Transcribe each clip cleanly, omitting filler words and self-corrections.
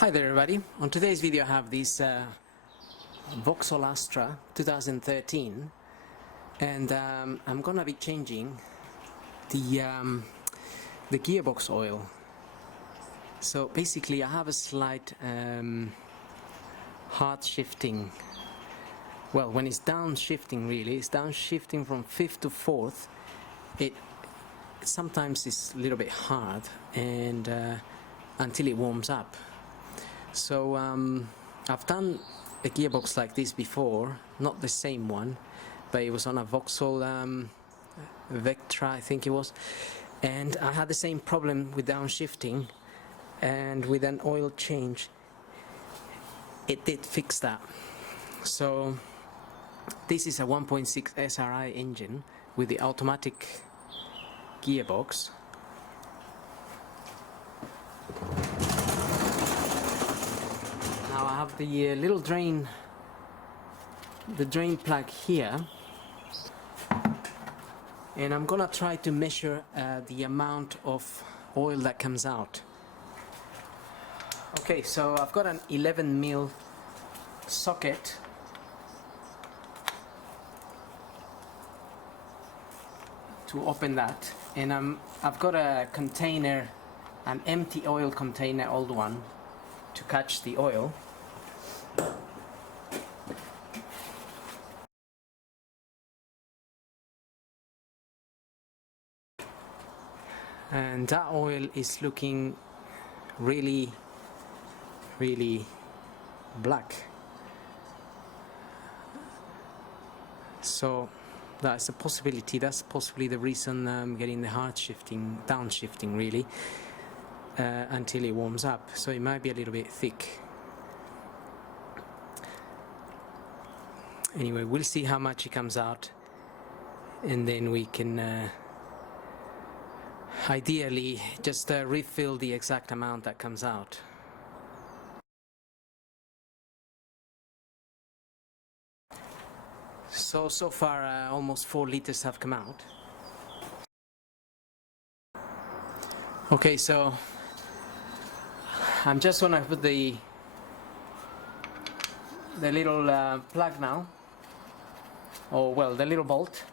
Hi there everybody. On today's video I have this Vauxhall Astra 2013 and I'm gonna be changing the gearbox oil. So basically I have a slight hard shifting. Well, when it's downshifting, really it's downshifting from 5th to 4th. It sometimes is a little bit hard and until it warms up. So I've done a gearbox like this before, not the same one, but it was on a Vauxhall Vectra, I think it was, and I had the same problem with downshifting, and with an oil change it did fix that. So this is a 1.6 SRI engine with the automatic gearbox. Now I have the little drain plug here, and I'm gonna try to measure the amount of oil that comes out. Okay, so I've got an 11mm socket to open that, and I've got a container, an empty oil container, old one, to catch the oil. And that oil is looking really black. So that's a possibility. That's possibly the reason I'm getting the hard shifting, downshifting really, until it warms up. So it might be a little bit thick. Anyway, we'll see how much it comes out, and then we can ideally just refill the exact amount that comes out. So far almost 4 liters have come out. Okay, so I'm just gonna put the little plug now, or well, the little bolt.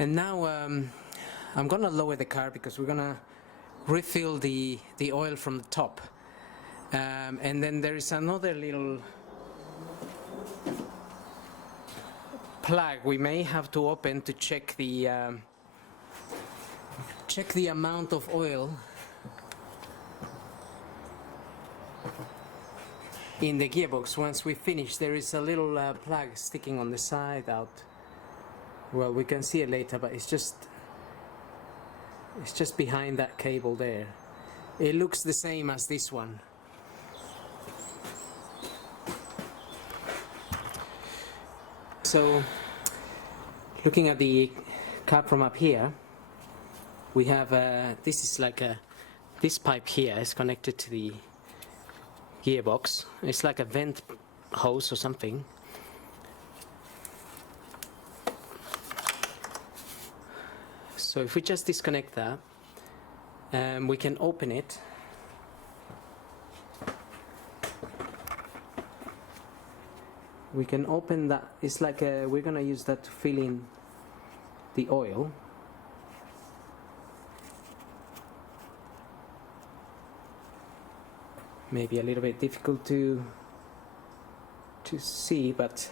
And now I'm gonna lower the car because we're gonna refill the oil from the top, and then there is another little plug we may have to open to check the amount of oil in the gearbox. Once we finish, there is a little plug sticking on the side out. Well, we can see it later, but it's just behind that cable there. It looks the same as this one. So looking at the cap from up here, we have this is like this pipe here is connected to the gearbox. It's like a vent hose or something. So if we just disconnect that, we can open it. We can open that. It's like we're gonna use that to fill in the oil. Maybe a little bit difficult to see, but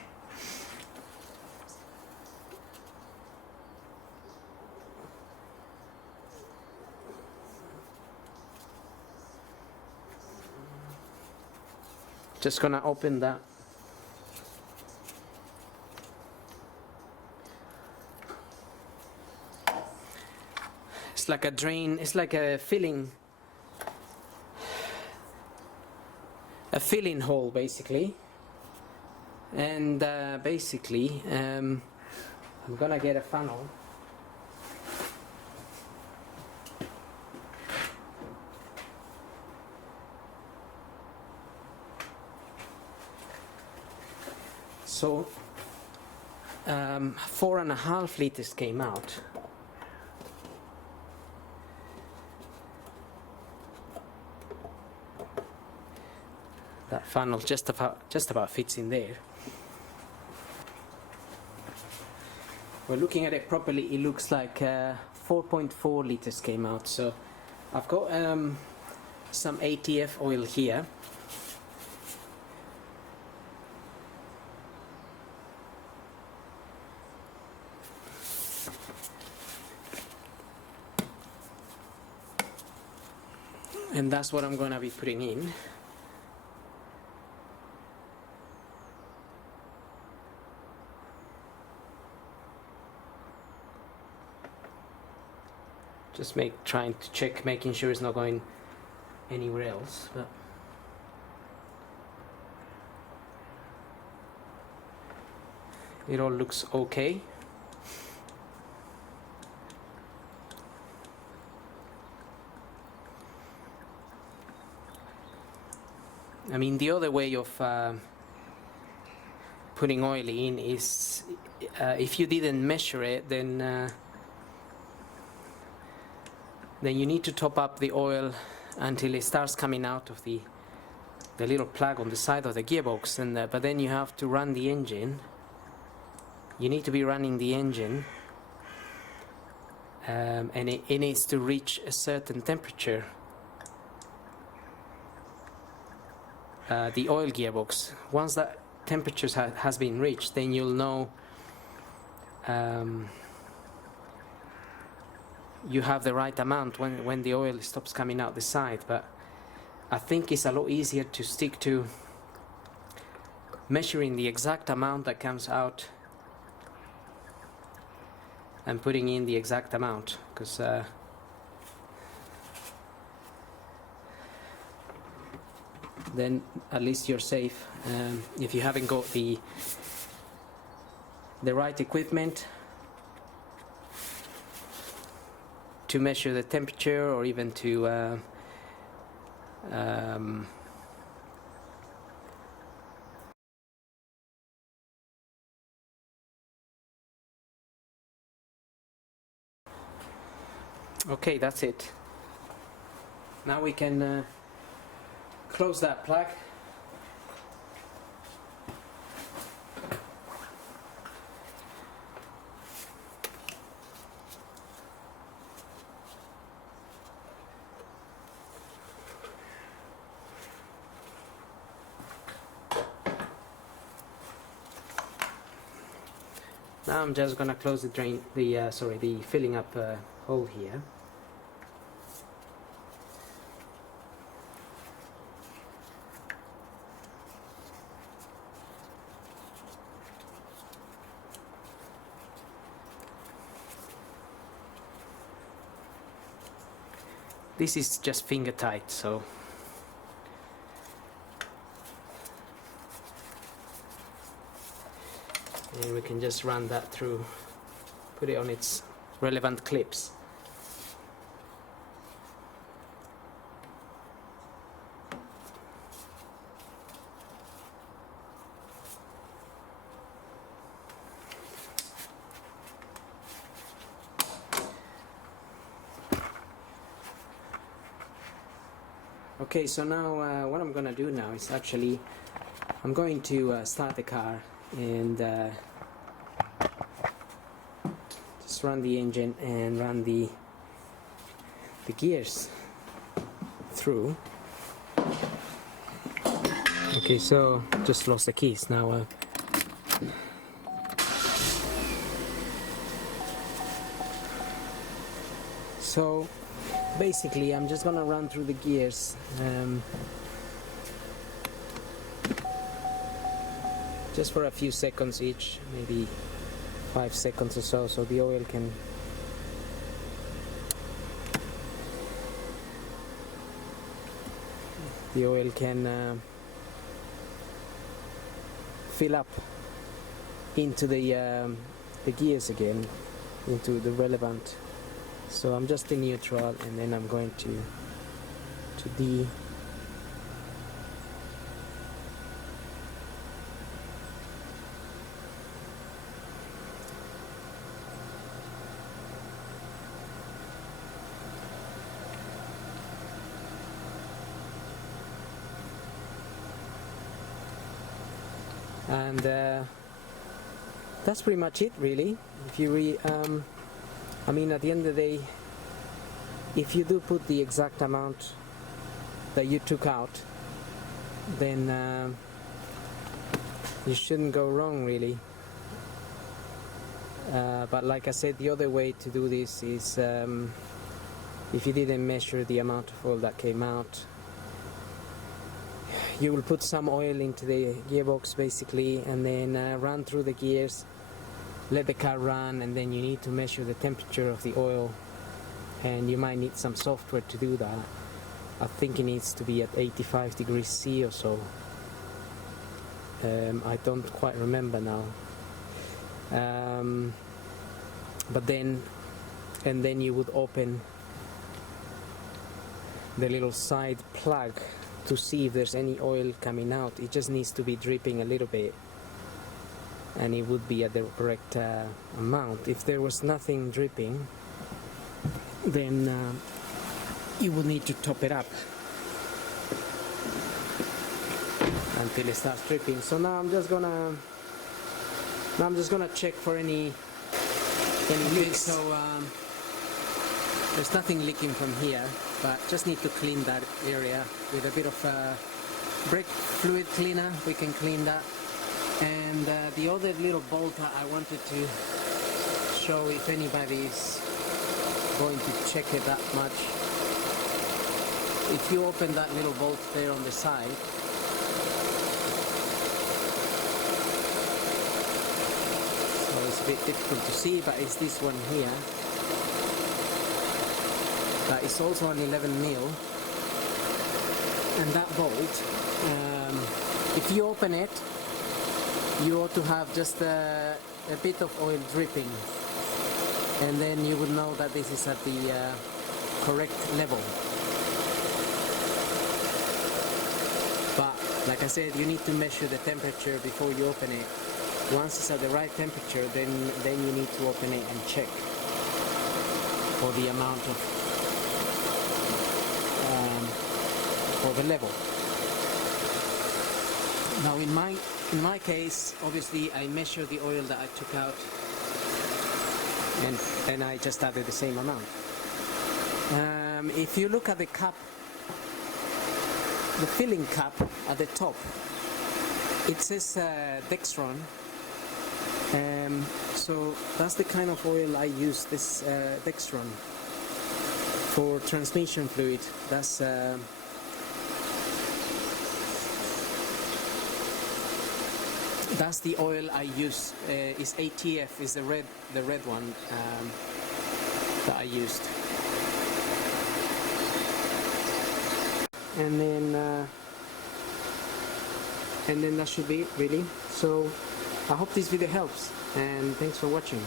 just gonna open that. It's like a drain, it's like a filling hole basically, and basically I'm gonna get a funnel. So 4.5 liters came out. That funnel just about fits in there. Well, looking at it properly, it looks like 4.4 liters came out. So I've got some ATF oil here. And that's what I'm going to be putting in. Just trying to check, making sure it's not going anywhere else. But it all looks okay. I mean, the other way of putting oil in is if you didn't measure it, then you need to top up the oil until it starts coming out of the little plug on the side of the gearbox, and but then you have to run the engine. You need to be running the engine, and it needs to reach a certain temperature. The oil gearbox. Once that temperature has been reached, then you'll know you have the right amount when the oil stops coming out the side. But I think it's a lot easier to stick to measuring the exact amount that comes out and putting in the exact amount, because then at least you're safe. If you haven't got the right equipment to measure the temperature, or even to okay, that's it. Now we can close that plug. Now I'm just gonna close the drain, the filling up hole here. This is just finger tight, so and we can just run that through, put it on its relevant clips. Okay, so now what I'm gonna do now is actually I'm going to start the car and just run the engine and run the gears through. Okay, so just lost the keys now. So basically I'm just gonna run through the gears just for a few seconds each, maybe 5 seconds or so, so the oil can fill up into the gears again, into the relevant. So I'm just in neutral, and then I'm going to D. And that's pretty much it, really. If you I mean, at the end of the day, if you do put the exact amount that you took out, then you shouldn't go wrong, really. But like I said, the other way to do this is if you didn't measure the amount of oil that came out, you will put some oil into the gearbox basically, and then run through the gears, let the car run, and then you need to measure the temperature of the oil, and you might need some software to do that. I think it needs to be at 85 degrees C or so. I don't quite remember now. But then you would open the little side plug to see if there's any oil coming out. It just needs to be dripping a little bit, and it would be at the correct amount. If there was nothing dripping, then you would need to top it up until it starts dripping. So now I'm just gonna check for any leaks. So there's nothing leaking from here, but just need to clean that area with a bit of brake fluid cleaner. We can clean that. And the other little bolt I wanted to show, if anybody's going to check it that much. If you open that little bolt there on the side, so it's a bit difficult to see, but it's this one here. That is also an 11 mil, and that bolt, if you open it, you ought to have just a bit of oil dripping, and then you would know that this is at the correct level. But like I said, you need to measure the temperature before you open it. Once it's at the right temperature, then you need to open it and check for the amount of for the level. Now in my case, obviously I measure the oil that I took out, and I just added the same amount. If you look at the cup, the filling cup at the top, it says Dextron. So that's the kind of oil I use, this Dextron, for transmission fluid. That's the oil I use. Is ATF, is the red one that I used. And then that should be it, really. So I hope this video helps, and thanks for watching.